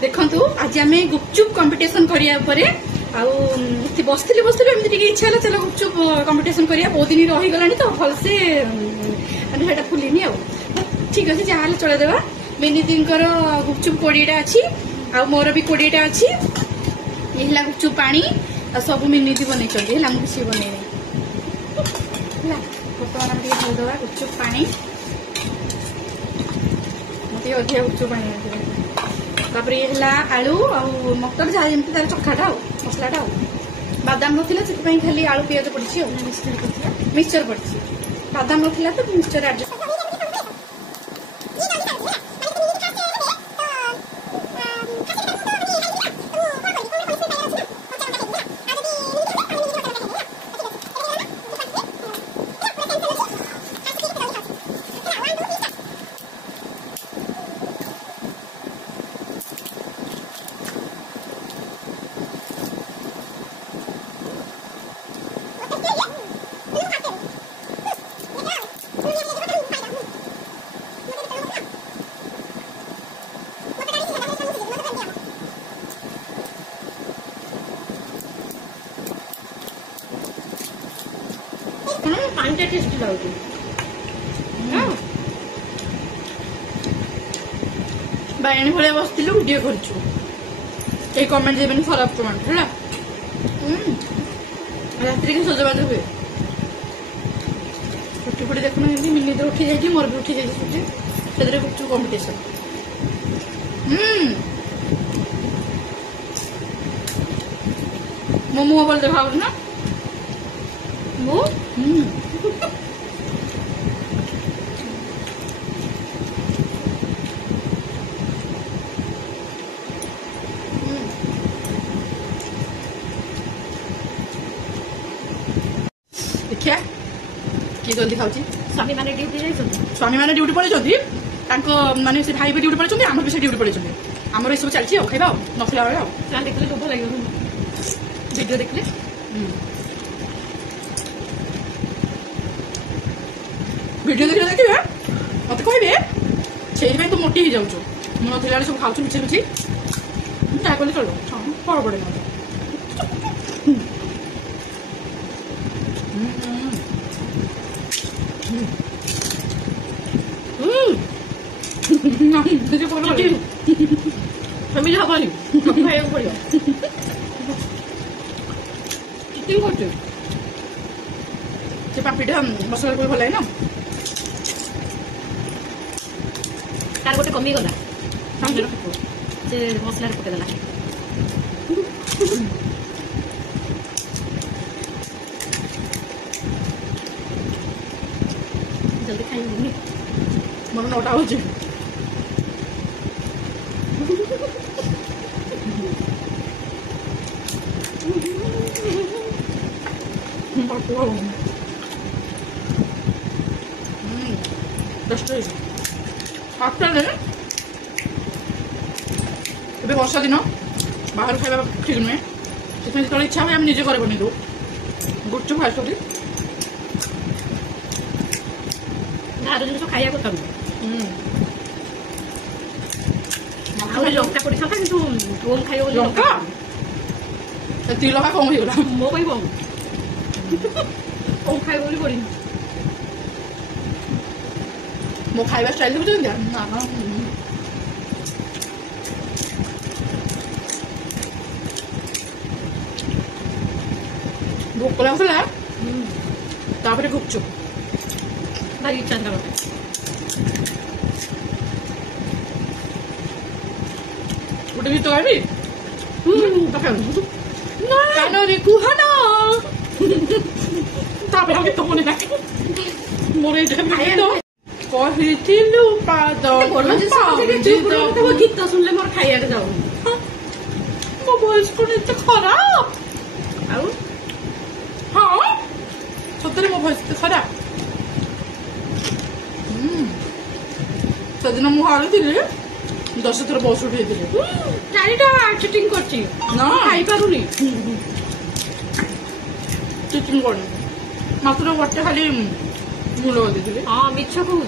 देखु आज आम गुपचुप कंपिटिशन करिया परे बसती एमती इच्छा है चलो गुपचुप कंपिटिशन करिया बहुत दिन रहीगला तो भलसे मानते फुलनी आ ठीक अच्छे जहाँ चलदेवा मिनी दीकर गुपचुप 20टा अच्छी आ मोर भी 20टा अच्छी ये गुपचुप पानी सब मिनी दी बन किसी बन बर्तमान खाईदे गुपचुप पानी मत अधिक गुपचुप पानी तापर ये आलू आ मटर जहाँ जमी तार चखाटा मसलाटा बादाम ना से खाली आलू पिज पड़ी मिक्सचर पड़ी बादाम ना तो मिक्सचर एडजस्ट पानी टेस्टी लगे बायणी भाया बस वीडियो कर कमेंट देवेनि खराब कमेंट है रात के सजबाज हुए फुटी फुटी देखुना मिनी तो उठी जाए मोर भी उठी जाए फुटी से गुपचुप कंपिटिशन मो मुह बोल देखा ना मो देखिया किए जल्दी खाऊँ स्वामी मैंने ड्यूटी स्वामी मैंने ड्यूटी पड़े माने से भाई भी ड्यूटी पड़े आम भी से ड्यूटी पड़े आमर सब चलती खाଇବା नसला बेले देखले सब भल लगे वीडियो देखले वीडियो देखले देखिए मत कहे से तो मोटी हो जाऊँ मुझे ना सब खाऊ मिछे मिछे ट्राए कले चलो पड़ पड़े फैमिली हमारी खाया पड़ो से पापीटा मसला को भल ना तार गोटे कमी गला से मसला पकेदेला जल्दी खाई मोर 9टा हो वर्षा दिन बाहर खाଇବା ठीक नुहे जो इच्छा हुए निजे घर बन दो गुपचुप खाई जिन खाया लंका पड़ी था कि कम खाई लंका 3 लंका कम होगा मो कम खाई पड़ी मो खाଇବା स्टाइल बुझे भोक लगुला गुपचुप भारी इच्छा था गोटे गीत गाबी कुहन गीत मन मोर कहिलु पाद गीत सुनले मोर खाइया जाऊ मो वॉइस को खराब हाँ सतरे मो वॉइस खराब सेदिन मु हारी 10 थर बस उठे चारिटा चिटिंग करची ना खाई पारुनी चिटिंग कर मात्र गोटे खाली मूल देते हाँ मिछ कहूँ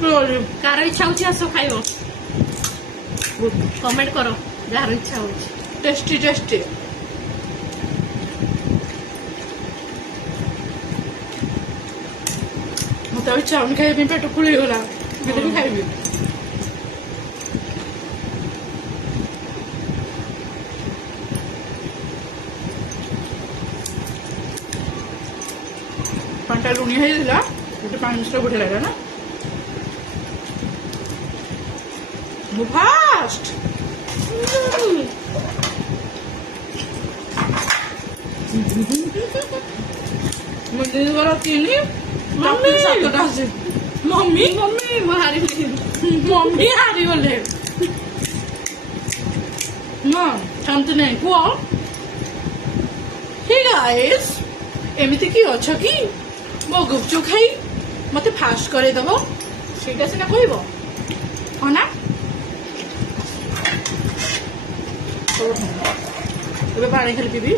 कार इच्छा होची आस खाइबो कमेंट करो जार इच्छा होची टेस्टी टेस्टी मत इच्छा हम खाइबे पेट फुली गला बिल्कुल खाइबे पांटा लुणी है पानी मिश्र बढ़िया लगा ना फास्ट मुझे वाला चीनी मम्मी मम्मी मम्मी हारी मम्मी हारी गले ना शांति नहीं कुआ हे गाइस एमिति की अच्छा की मो गुपचुप खाई मते फास्ट करे दबो सेटा सिना कहबो हो ना ଏବେ ପାଣି ଖାଲି ପିବି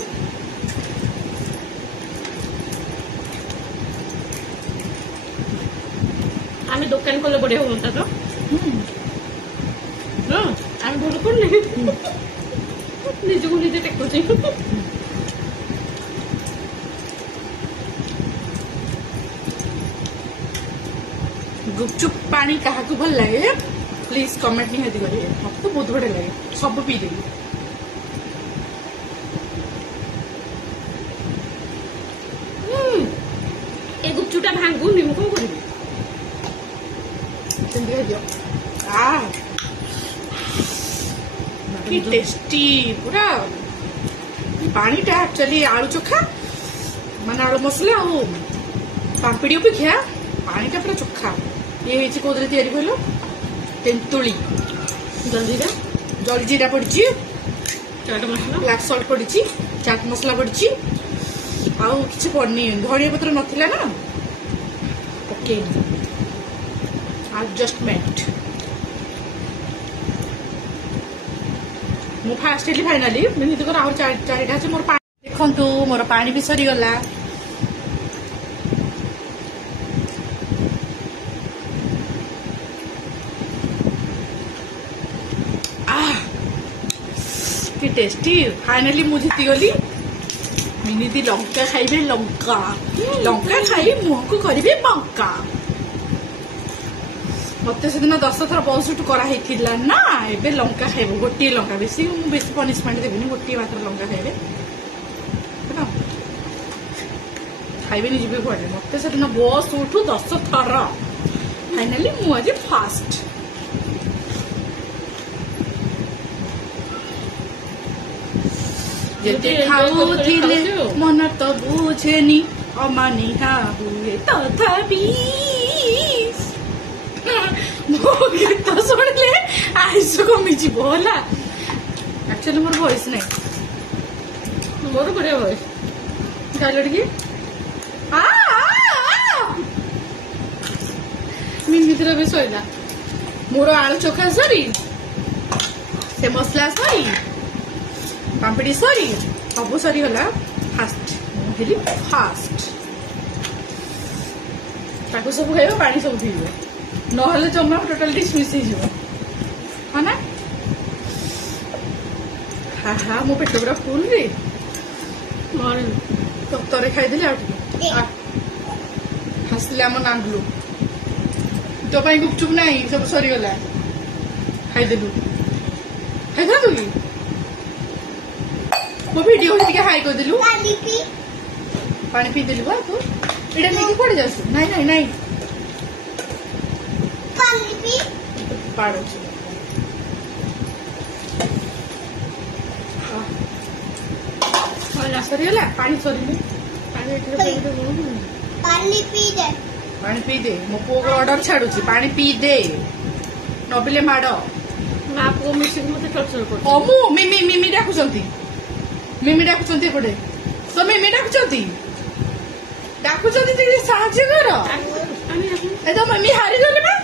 ଆମେ ଦୋକାନ କଲେ ବଢିଆ ହୁଅନ୍ତା ତ ଆମେ ଭଲ କରୁନେ ନିଜକୁ ନିଜେ ଟେକୁଛି गुपचुप पानी क्या भल लगे प्लीज कमेंट निहाती करेंगे मत तो बहुत बढ़िया लगे सब पीदेवी ए गुपचुपटा भांगुनी मु कौन करी टेस्टी पूरा पानीटा एक्चुअली आलू चोखा मान आलू मसला पापड़ी अपेक्षा पानीटा पूरा चोखा ये कौन तैयारी कहल तेंतुली जलजीरा जलजीरा पड़ी चाट मसला ब्लैक सॉल्ट पड़ी चाट मसला पड़ी आउ कि पड़नी धनिया पत्र नथिला ना ओके एडजस्टमेंट मु फास्ट हेली फाइनाली मिनिट कर आउ चारिटा আছে मोर देखंतु मोर पानी भी सरी गला कि टेस्टी फाइनाली मु जीती गली मिनिदी लंका खाइबे लंका लंका खाई मुह को करिबे बंका मत से दिन 10 थर पॉजिटिव करा हेथिला ना एबे लंका खाइबो गोटी लंका बेसी पनिशमेंट देबेनी गोटी मात्र लंका खाइबे ना खाइबे नि जिबे कोडे मत से दिन बस उठू 10 थर फाइनाली मु आज फास्ट जेते खाउथिले मन त बुझेनी अमानिहा हुए तथापि मो गीत सुनले आइस कमी जीवो होला एक्चुअली मोर वॉइस नहीं मोर बड़े वॉइस गाल लड़की आ मिमित्र भी सोइला मोर आलू चोखा सरी से मसला सरी पापड़ी सरी सब सरी गला फास्ट हेली फास्ट ताको सब खाइबो पानी सब पीबो नहले जमा टोटल डिसमिस हो जीवो है ना हा हा मो पेट पूरा फुल रे मोर तरे खाई देले आ हसले हम नांगलू तो पाई गुपचुप नहीं सब सरी गला खाई देलु खाई दलु की वो वीडियो के हाई कर दिलु पानी पी दिलु बा तू एडा लेके पड़ जास नहीं नहीं नहीं पानी पी पाड़ो हां सरी होला पानी सरी पानी पी दे मो पो को ऑर्डर छाडू छी पानी पी दे नबिले माडो ना पो मिसिक मते टर्चर कर ओ मु मिमी मिमी डाकुचंती मिमी डाकुचंती पड़े तो मिमी डाकुचंती डाकुचंती जे साहाଯ୍य कर ए तो मम्मी हारी गले ना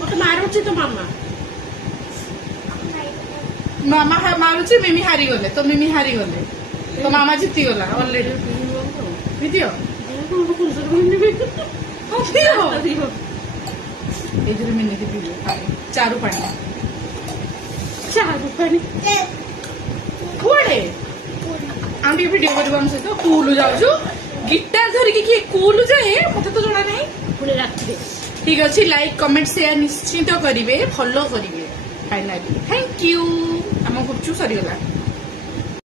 मते मारुची तो मामा मामा है मारुची मिमी हारी गले तो मिमी हारी गले तो मामा जीती गला ऑलरेडी वीडियो ଏଇଥିରେ ମିନିକି ପିଇବେ ଚାରୁ ପାଣି କୁଆଡେ ଆଉ ଟିକେ ଭିଡିଓ କରିବୁ ଆମ ସହିତ କୁଲ ଯାଉଛୁ ଗିଟାର ଧରିକି କିଏ କୁଲ ଯାଏ ମତେ ତ ଜଣା ନାହିଁ ପୁଣି ରାତିରେ ଠିକ ଅଛି ଲାଇକ୍ କମେଣ୍ଟ ସେୟାର ନିଶ୍ଚିତ କରିବେ ଫଲୋ କରିବେ फाइनाली थैंक यू आम गुपचुप सरीगला।